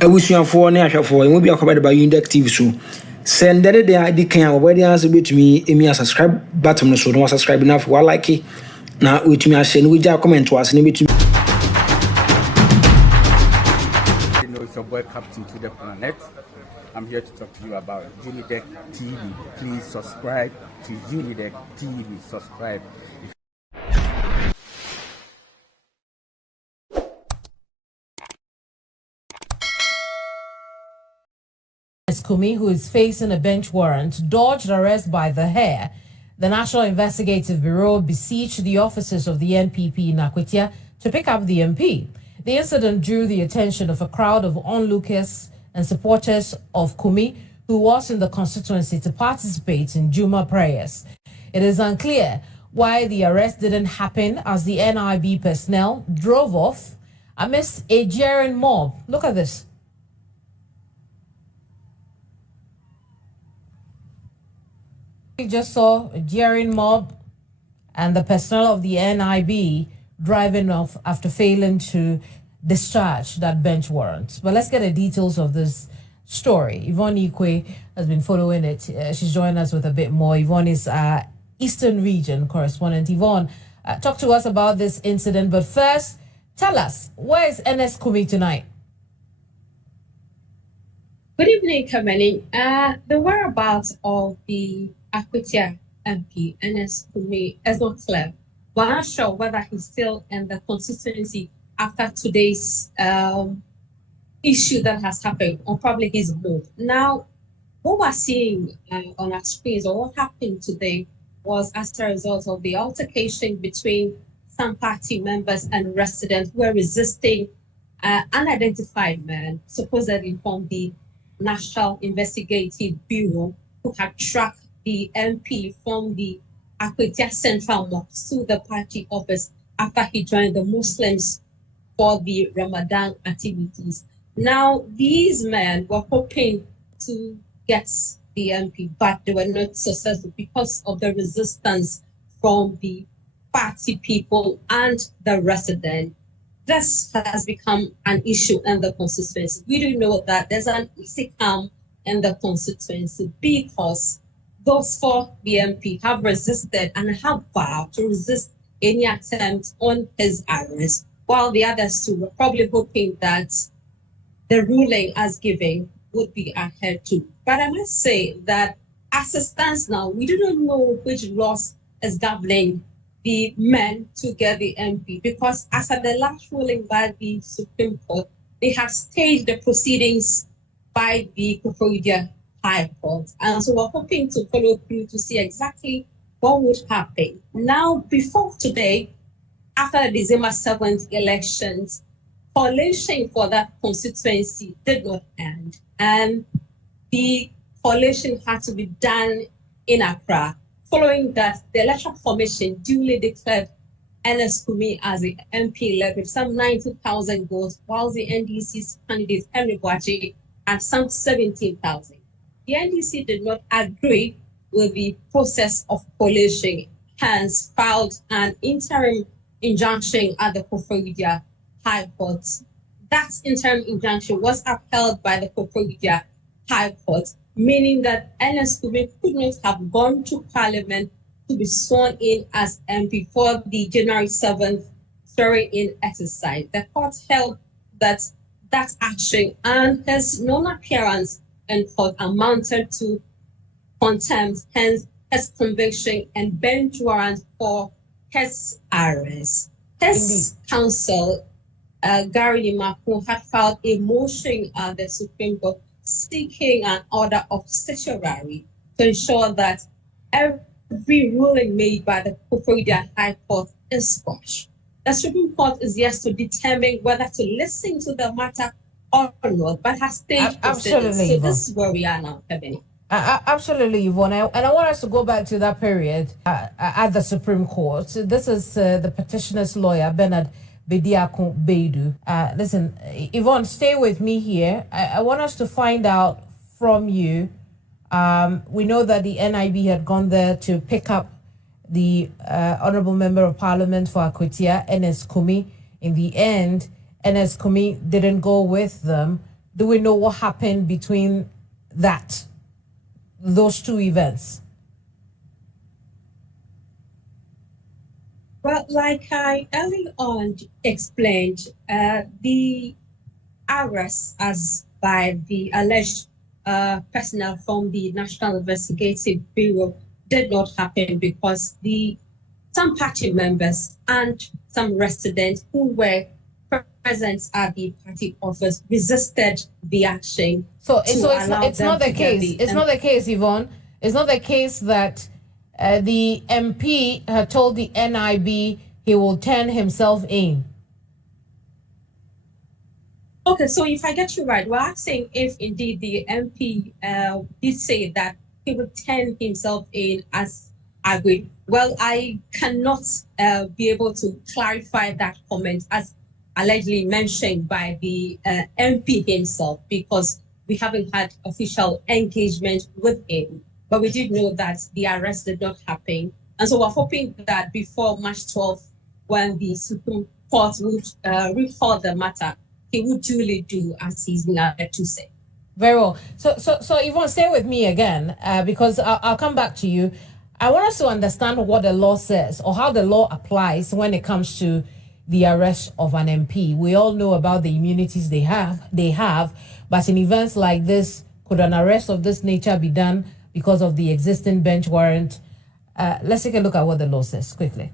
Awusuafo ne ahwefo emu bi akobade ba Unidek TV so send the dey kan obodi answer betumi emi subscribe button so no subscribe na for like na wetumi a share no wija comment was ne betumi. You know, it's your boy Captain to the Planet. I'm here to talk to you about Unidek TV. Please subscribe to Unidek TV. Subscribe. Kumi, who is facing a bench warrant, dodged arrest by the hair. The National Investigative Bureau beseeched the officers of the NPP in Akwatia to pick up the MP. The incident drew the attention of a crowd of onlookers and supporters of Kumi, who was in the constituency to participate in Juma prayers. It is unclear why the arrest didn't happen as the NIB personnel drove off amidst a jeering mob. Look at this. We just saw a jeering mob and the personnel of the NIB driving off after failing to discharge that bench warrant. But let's get the details of this story. Yvonne Ikwe has been following it. She's joined us with a bit more. Yvonne is our Eastern Region correspondent. Yvonne, talk to us about this incident. But first, tell us, where is NS Kumi tonight? Good evening, Kamani. The whereabouts of the Akwatia MP, NS Kumi, is not clear. We're not sure whether he's still in the constituency after today's issue that has happened, or probably his move. Now, what we're seeing on our screens, or what happened today, was as a result of the altercation between some party members and residents who were resisting unidentified men, supposedly from the National Investigative Bureau, who had tracked the MP from the Akwatia Central Mosque to the party office after he joined the Muslims for the Ramadan activities. Now, these men were hoping to get the MP, but they were not successful because of the resistance from the party people and the residents. This has become an issue in the constituency. We do know that there's an easy calm in the constituency because those for the MP have resisted and have vowed to resist any attempt on his arrest, while the others too were probably hoping that the ruling as given would be adhered to. But I must say that as it stands now, we do not know which laws is governing the men to get the MP, because as at the last ruling by the Supreme Court, they have staged the proceedings by the Akwatia High Court. And so we're hoping to follow through to see exactly what would happen. Now, before today, after the December 7th elections, coalition for that constituency did not end. And the coalition had to be done in Accra. Following that, the Electoral Commission duly declared NS Kumi as the MP led with some 90,000 votes, while the NDC's candidate Henry Boachi had some 17,000. The NDC did not agree with the process of coalition, hence filed an interim injunction at the Akwatia High Court. That interim injunction was upheld by the Akwatia High Court, meaning that NS Kumi could not have gone to Parliament to be sworn in as MP for the January 7th swearing-in exercise. The court held that that action and his non-appearance in court amounted to contempt, hence his conviction and bench warrant for his arrest. His counsel, Gary Nimaku, had filed a motion at the Supreme Court seeking an order of certiorari to ensure that every ruling made by the Akwatia High Court is quashed. The Supreme Court is yet to determine whether to listen to the matter or not, but has staged proceedings. So this is where we are now, Kevin. Absolutely, Yvonne. And I want us to go back to that period at the Supreme Court. This is the petitioner's lawyer, Bernard Bediako Beidu. Listen, Yvonne, stay with me here. I want us to find out from you. We know that the NIB had gone there to pick up the Honorable Member of Parliament for Akwatia, NS Kumi. In the end, NS Kumi didn't go with them. do we know what happened between those two events? Well, like I early on explained, the arrest as by the alleged personnel from the National Investigative Bureau did not happen because some party members and some residents who were present at the party office resisted the action. So it's not the case. It's not the case, Yvonne. It's not the case that the MP had told the NIB he will turn himself in. Okay, so if I get you right, we're asking if indeed the MP did say that he would turn himself in as agreed. Well, I cannot be able to clarify that comment as allegedly mentioned by the MP himself, because we haven't had official engagement with him. But we did know that the arrest did not happen. And so we're hoping that before March 12th, when the Supreme Court would recall the matter, he would duly do as he's been allowed to say. Very well. So Yvonne, stay with me again, because I'll come back to you. I want us to understand what the law says or how the law applies when it comes to the arrest of an MP. We all know about the immunities they have, but in events like this, could an arrest of this nature be done because of the existing bench warrant? Let's take a look at what the law says quickly.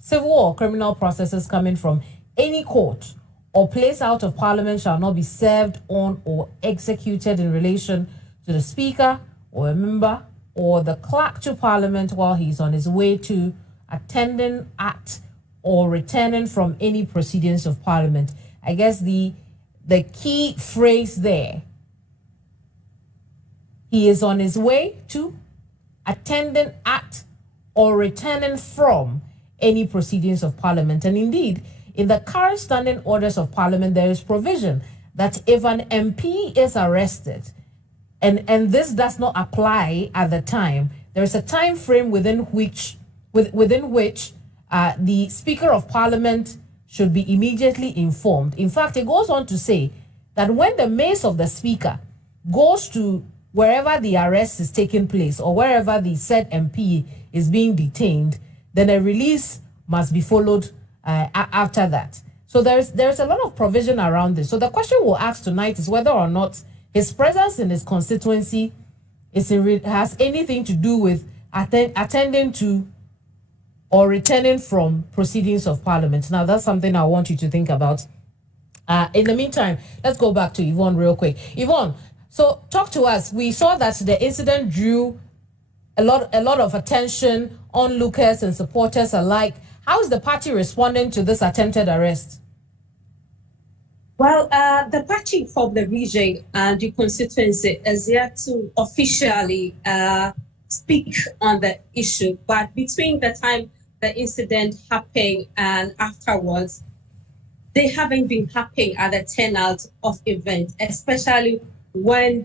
Civil or criminal processes coming from any court or place out of Parliament shall not be served on or executed in relation to the Speaker or a member or the clerk to Parliament while he is on his way to, attending at, or returning from any proceedings of Parliament. I guess the key phrase there, he is on his way to, attending at, or returning from any proceedings of Parliament. And indeed, in the current standing orders of Parliament, there is provision that if an MP is arrested, and this does not apply at the time, there is a time frame within which the Speaker of Parliament should be immediately informed. In fact, it goes on to say that when the mace of the Speaker goes to wherever the arrest is taking place or wherever the said MP is being detained, then a release must be followed after that. So there's a lot of provision around this. So the question we'll ask tonight is whether or not his presence in his constituency has anything to do with attending to or returning from proceedings of Parliament. Now, that's something I want you to think about. In the meantime, let's go back to Yvonne real quick. Yvonne, so talk to us. We saw that the incident drew a lot of attention, onlookers and supporters alike. How is the party responding to this attempted arrest? Well, the party from the region and the constituency is yet to officially speak on the issue. But between the time the incident happened and afterwards, they haven't been happy at the turnout of events, especially when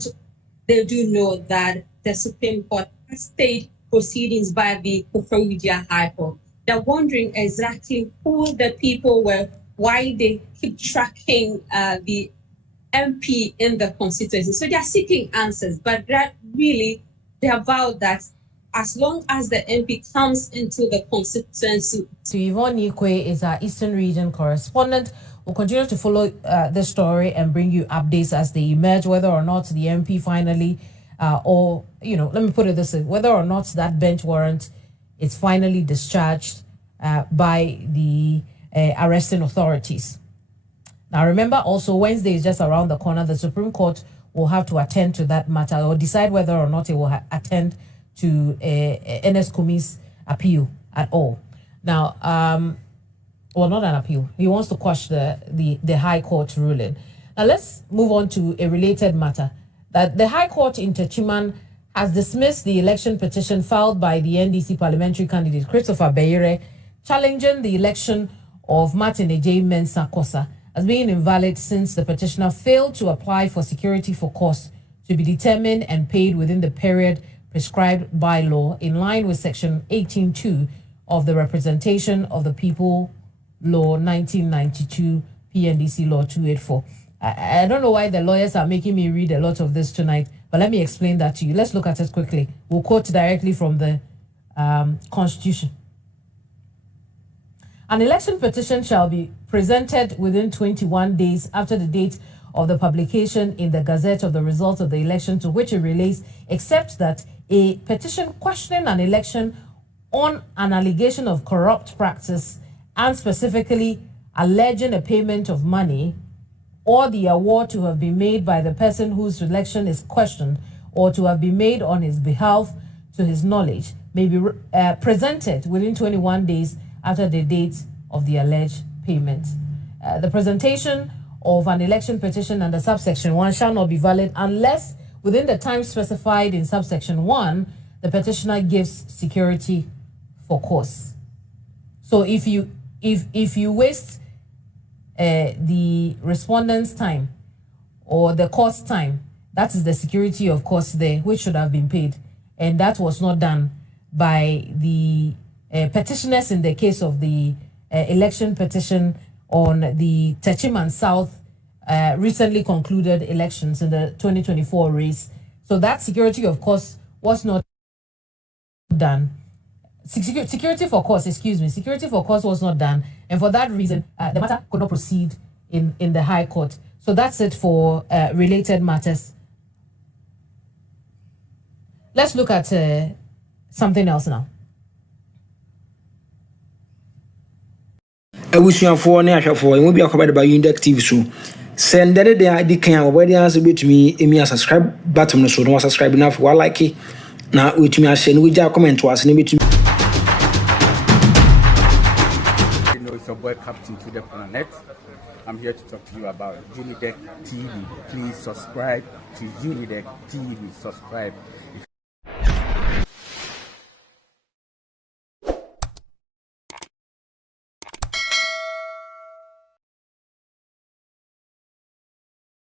they do know that the Supreme Court has stayed proceedings by the Koforidua High Court. They're wondering exactly who the people were, why they keep tracking the MP in the constituency. So they're seeking answers, but that really, they have vowed that as long as the MP comes into the constituency. So Yvonne Nikwe is our Eastern Region correspondent. We'll continue to follow the story and bring you updates as they emerge, whether or not the MP finally, or, let me put it this way, whether or not that bench warrant is finally discharged by the arresting authorities. Now, remember also, Wednesday is just around the corner. The Supreme Court will have to attend to that matter or decide whether or not it will attend to NS Kumi's appeal at all. Now, well, not an appeal. He wants to quash the High Court ruling. Now, let's move on to a related matter. That the High Court in Techiman has dismissed the election petition filed by the NDC parliamentary candidate Christopher Beyere, challenging the election of Martin J. Mensah Kosa as being invalid since the petitioner failed to apply for security for costs to be determined and paid within the period prescribed by law in line with Section 18.2 of the Representation of the People Law 1992, PNDC Law 284. I don't know why the lawyers are making me read a lot of this tonight, but let me explain that to you. Let's look at it quickly. We'll quote directly from the Constitution. An election petition shall be presented within 21 days after the date of the publication in the Gazette of the results of the election to which it relates, except that a petition questioning an election on an allegation of corrupt practice and specifically alleging a payment of money or the award to have been made by the person whose election is questioned or to have been made on his behalf to his knowledge may be presented within 21 days after the date of the alleged payment. The presentation of an election petition under subsection 1 shall not be valid unless within the time specified in subsection 1 the petitioner gives security for cause. So if you waste the respondent's time or the court's time, that is the security of course there, which should have been paid, and that was not done by the petitioners in the case of the election petition on the Techiman South recently concluded elections in the 2024 race. So that security of course was not done. Security for cause was not done, and for that reason the matter could not proceed in the High Court. So that's it for related matters. Let's look at something else now. Abusuafo ne ahwefo emu bi akobade ba Unidek TV so send the day di kan obadi answer betumi emi subscribe button no so no subscribe na for like na wetumi a share no we ja comment was ne betumi. It's your boy Captain to the Planet. I'm here to talk to you about Unidek TV. Please subscribe to Unidek TV. Subscribe.